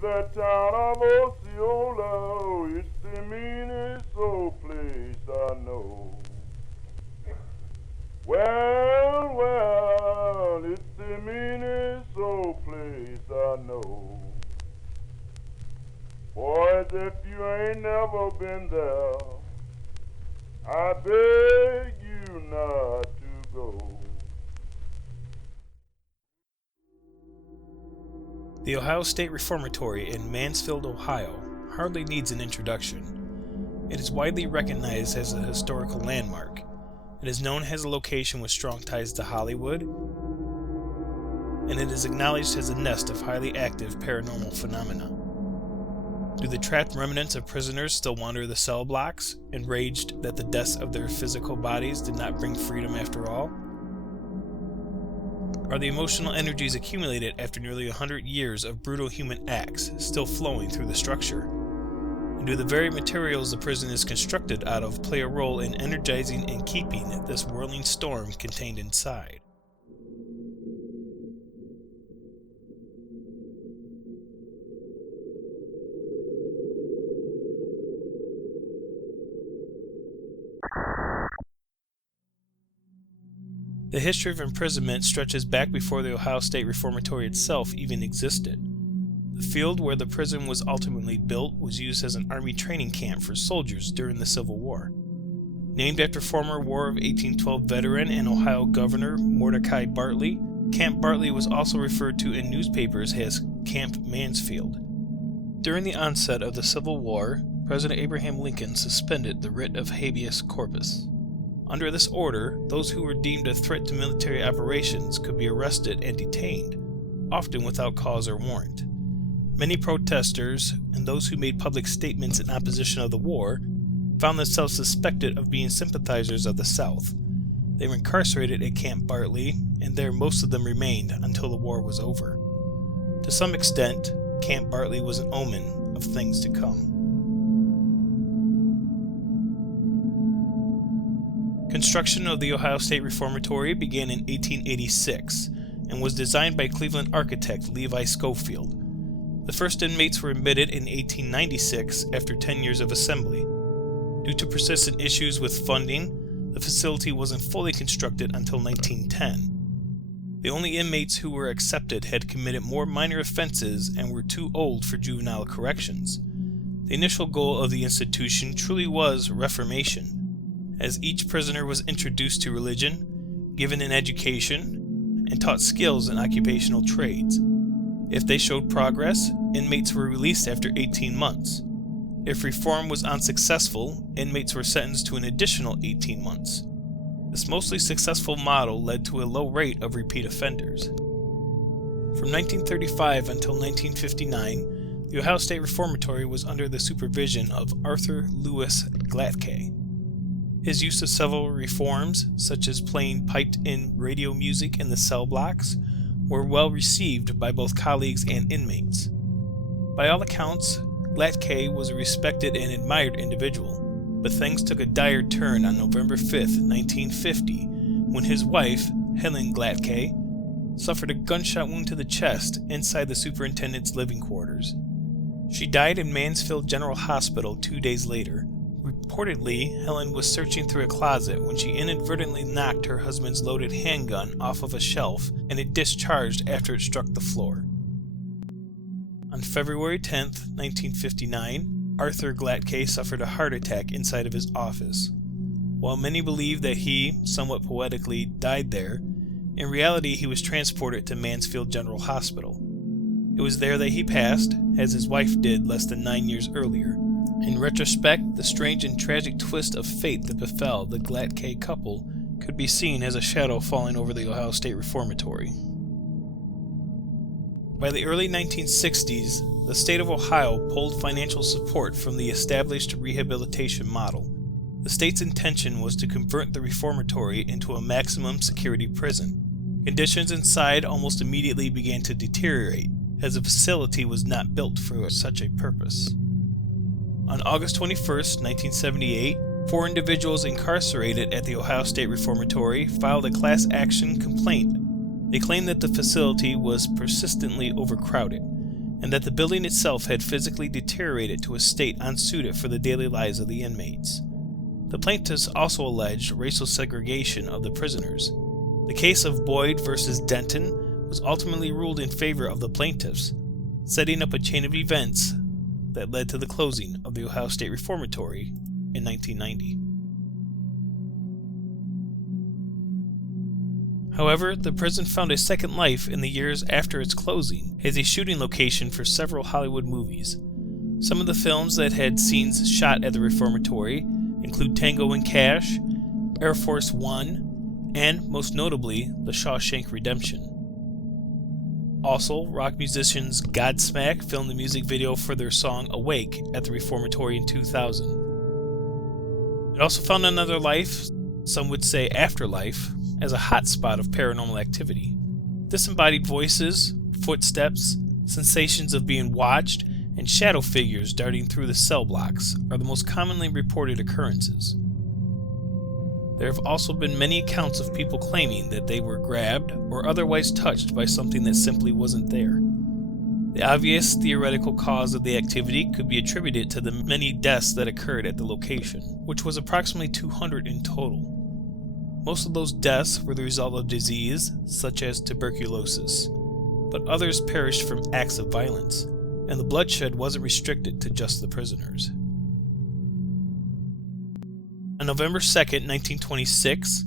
the town of Osceola, it's the meanest old place I know. Well, it's the meanest old place I know. Boys, if you ain't never been there, I beg you not to go. The Ohio State Reformatory in Mansfield, Ohio, hardly needs an introduction. It is widely recognized as a historical landmark. It is known as a location with strong ties to Hollywood, and it is acknowledged as a nest of highly active paranormal phenomena. Do the trapped remnants of prisoners still wander the cell blocks, enraged that the deaths of their physical bodies did not bring freedom after all? Are the emotional energies accumulated after nearly 100 years of brutal human acts still flowing through the structure? And do the very materials the prison is constructed out of play a role in energizing and keeping this whirling storm contained inside? The history of imprisonment stretches back before the Ohio State Reformatory itself even existed. The field where the prison was ultimately built was used as an army training camp for soldiers during the Civil War. Named after former War of 1812 veteran and Ohio Governor Mordecai Bartley, Camp Bartley was also referred to in newspapers as Camp Mansfield. During the onset of the Civil War, President Abraham Lincoln suspended the writ of habeas corpus. Under this order, those who were deemed a threat to military operations could be arrested and detained, often without cause or warrant. Many protesters and those who made public statements in opposition of the war found themselves suspected of being sympathizers of the South. They were incarcerated at Camp Bartley, and there most of them remained until the war was over. To some extent, Camp Bartley was an omen of things to come. Construction of the Ohio State Reformatory began in 1886 and was designed by Cleveland architect Levi Schofield. The first inmates were admitted in 1896 after 10 years of assembly. Due to persistent issues with funding, the facility wasn't fully constructed until 1910. The only inmates who were accepted had committed more minor offenses and were too old for juvenile corrections. The initial goal of the institution truly was reformation, as each prisoner was introduced to religion, given an education, and taught skills in occupational trades. If they showed progress, inmates were released after 18 months. If reform was unsuccessful, inmates were sentenced to an additional 18 months. This mostly successful model led to a low rate of repeat offenders. From 1935 until 1959, the Ohio State Reformatory was under the supervision of Arthur Lewis Glatke. His use of several reforms, such as playing piped-in radio music in the cell blocks, were well received by both colleagues and inmates. By all accounts, Glatke was a respected and admired individual, but things took a dire turn on November 5, 1950, when his wife, Helen Glatke, suffered a gunshot wound to the chest inside the superintendent's living quarters. She died in Mansfield General Hospital 2 days later. Reportedly, Helen was searching through a closet when she inadvertently knocked her husband's loaded handgun off of a shelf and it discharged after it struck the floor. On February 10, 1959, Arthur Glatke suffered a heart attack inside of his office. While many believe that he, somewhat poetically, died there, in reality he was transported to Mansfield General Hospital. It was there that he passed, as his wife did less than 9 years earlier. In retrospect, the strange and tragic twist of fate that befell the Glatke couple could be seen as a shadow falling over the Ohio State Reformatory. By the early 1960s, the state of Ohio pulled financial support from the established rehabilitation model. The state's intention was to convert the reformatory into a maximum security prison. Conditions inside almost immediately began to deteriorate, as the facility was not built for such a purpose. On August 21, 1978, 4 individuals incarcerated at the Ohio State Reformatory filed a class action complaint. They claimed that the facility was persistently overcrowded. and that the building itself had physically deteriorated to a state unsuited for the daily lives of the inmates. The plaintiffs also alleged racial segregation of the prisoners. The case of Boyd versus Denton was ultimately ruled in favor of the plaintiffs, setting up a chain of events that led to the closing of the Ohio State Reformatory in 1990. However, the prison found a second life in the years after its closing as a shooting location for several Hollywood movies. Some of the films that had scenes shot at the reformatory include Tango and Cash, Air Force One, and, most notably, The Shawshank Redemption. Also, rock musicians Godsmack filmed the music video for their song Awake at the reformatory in 2000. It also found another life, some would say afterlife, as a hotspot of paranormal activity. Disembodied voices, footsteps, sensations of being watched, and shadow figures darting through the cell blocks are the most commonly reported occurrences. There have also been many accounts of people claiming that they were grabbed or otherwise touched by something that simply wasn't there. The obvious theoretical cause of the activity could be attributed to the many deaths that occurred at the location, which was approximately 200 in total. Most of those deaths were the result of disease, such as tuberculosis, but others perished from acts of violence, and the bloodshed wasn't restricted to just the prisoners. On November 2, 1926,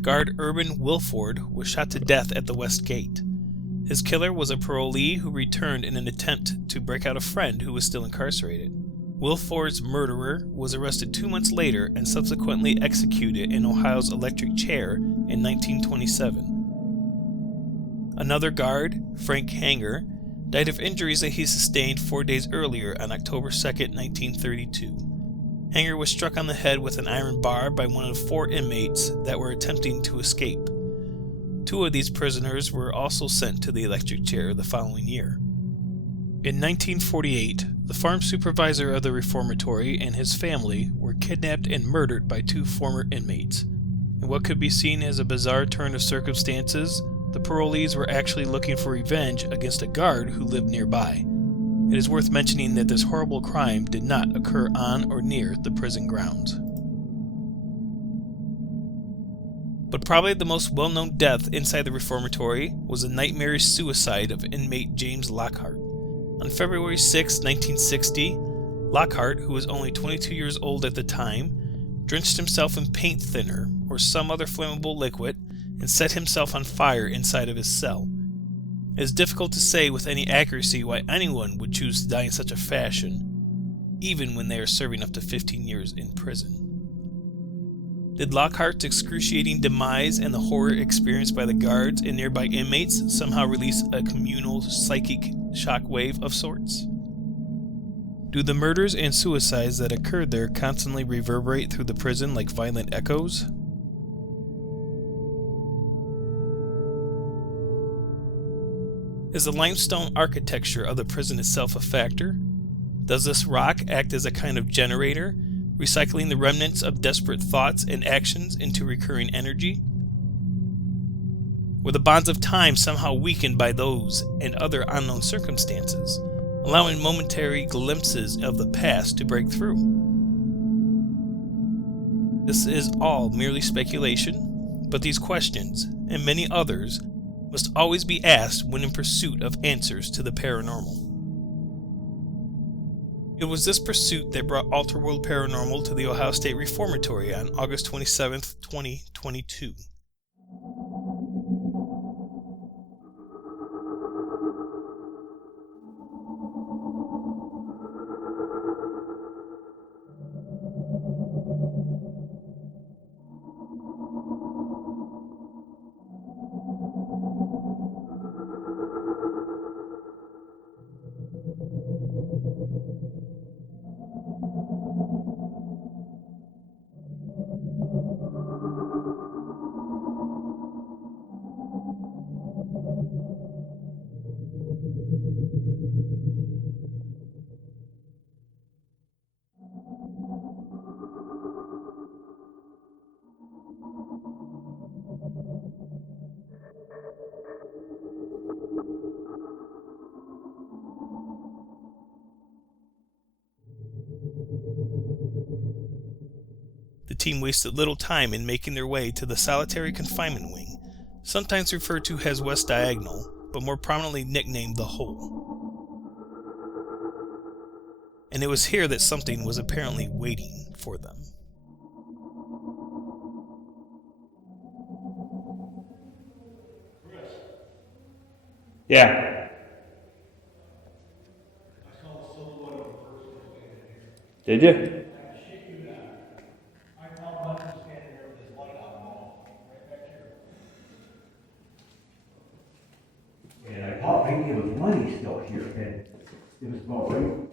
guard Urban Wilford was shot to death at the West Gate. His killer was a parolee who returned in an attempt to break out a friend who was still incarcerated. Wilford's murderer was arrested 2 months later and subsequently executed in Ohio's electric chair in 1927. Another guard, Frank Hanger, died of injuries that he sustained 4 days earlier on October 2, 1932. Hanger was struck on the head with an iron bar by one of 4 inmates that were attempting to escape. 2 of these prisoners were also sent to the electric chair the following year. In 1948, the farm supervisor of the reformatory and his family were kidnapped and murdered by 2 former inmates. In what could be seen as a bizarre turn of circumstances, the parolees were actually looking for revenge against a guard who lived nearby. It is worth mentioning that this horrible crime did not occur on or near the prison grounds. But probably the most well-known death inside the reformatory was the nightmarish suicide of inmate James Lockhart. On February 6, 1960, Lockhart, who was only 22 years old at the time, drenched himself in paint thinner or some other flammable liquid and set himself on fire inside of his cell. It is difficult to say with any accuracy why anyone would choose to die in such a fashion, even when they are serving up to 15 years in prison. Did Lockhart's excruciating demise and the horror experienced by the guards and nearby inmates somehow release a communal psychic shockwave of sorts? Do the murders and suicides that occurred there constantly reverberate through the prison like violent echoes? Is the limestone architecture of the prison itself a factor? Does this rock act as a kind of generator, recycling the remnants of desperate thoughts and actions into recurring energy? Were the bonds of time somehow weakened by those and other unknown circumstances, allowing momentary glimpses of the past to break through? This is all merely speculation, but these questions, and many others, must always be asked when in pursuit of answers to the paranormal. It was this pursuit that brought AlterWorld Paranormal to the Ohio State Reformatory on August 27, 2022. the team wasted little time in making their way to the solitary confinement wing, sometimes referred to as West Diagonal, but more prominently nicknamed the Hole. And it was here that something was apparently waiting for them. Yeah. I saw the silhouette of a person standing here. Did you? I shit you not. I saw one standing there with his light on the wall, right back here. And I thought maybe it was money still here, and it was about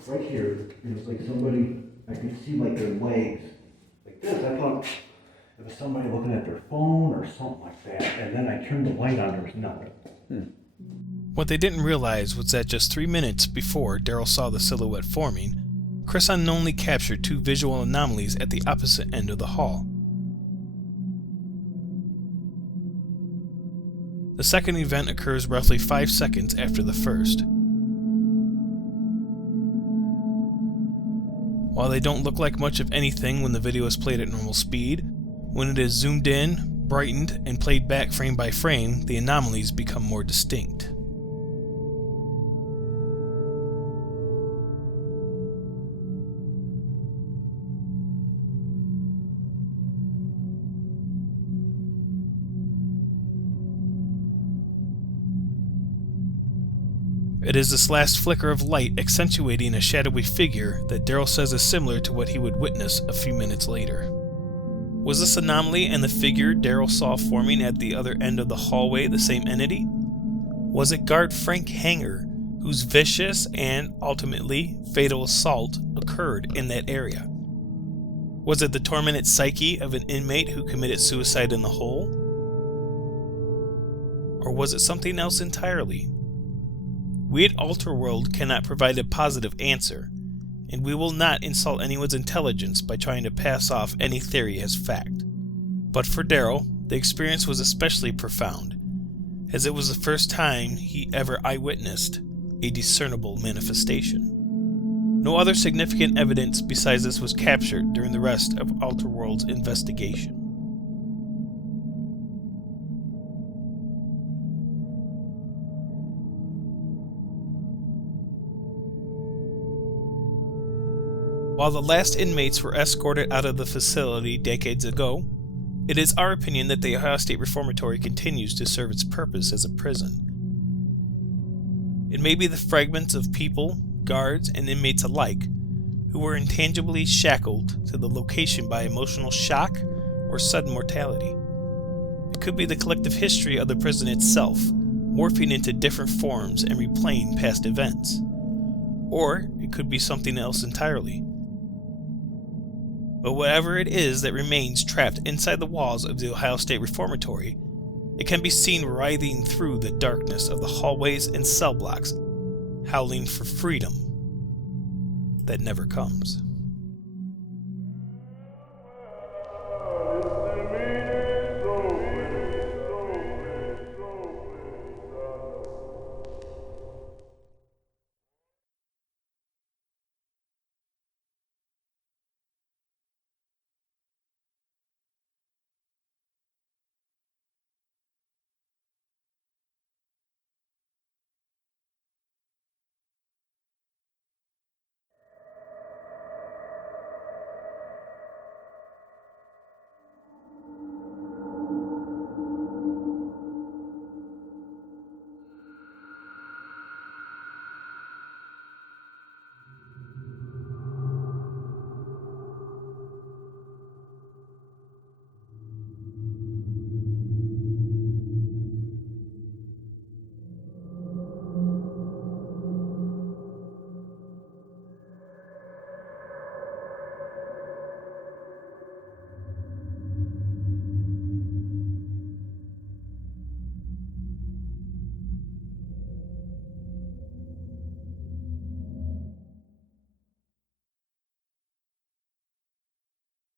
right here. It was like somebody, I could see like their legs, like this. I thought it was somebody looking at their phone or something like that. And then I turned the light on, there was nothing. What they didn't realize was that just 3 minutes before Daryl saw the silhouette forming, Chris unknowingly captured two visual anomalies at the opposite end of the hall. The second event occurs roughly 5 seconds after the first. While they don't look like much of anything when the video is played at normal speed, when it is zoomed in, brightened, and played back frame by frame, the anomalies become more distinct. It is this last flicker of light accentuating a shadowy figure that Daryl says is similar to what he would witness a few minutes later. Was this anomaly and the figure Daryl saw forming at the other end of the hallway the same entity? Was it guard Frank Hanger, whose vicious and, ultimately, fatal assault occurred in that area? Was it the tormented psyche of an inmate who committed suicide in the hole? Or was it something else entirely? We at AlterWorld cannot provide a positive answer, and we will not insult anyone's intelligence by trying to pass off any theory as fact. But for Daryl, the experience was especially profound, as it was the first time he ever eyewitnessed a discernible manifestation. No other significant evidence besides this was captured during the rest of AlterWorld's investigation. While the last inmates were escorted out of the facility decades ago, it is our opinion that the Ohio State Reformatory continues to serve its purpose as a prison. It may be the fragments of people, guards, and inmates alike who were intangibly shackled to the location by emotional shock or sudden mortality. It could be the collective history of the prison itself, morphing into different forms and replaying past events. Or it could be something else entirely. But whatever it is that remains trapped inside the walls of the Ohio State Reformatory, it can be seen writhing through the darkness of the hallways and cell blocks, howling for freedom that never comes.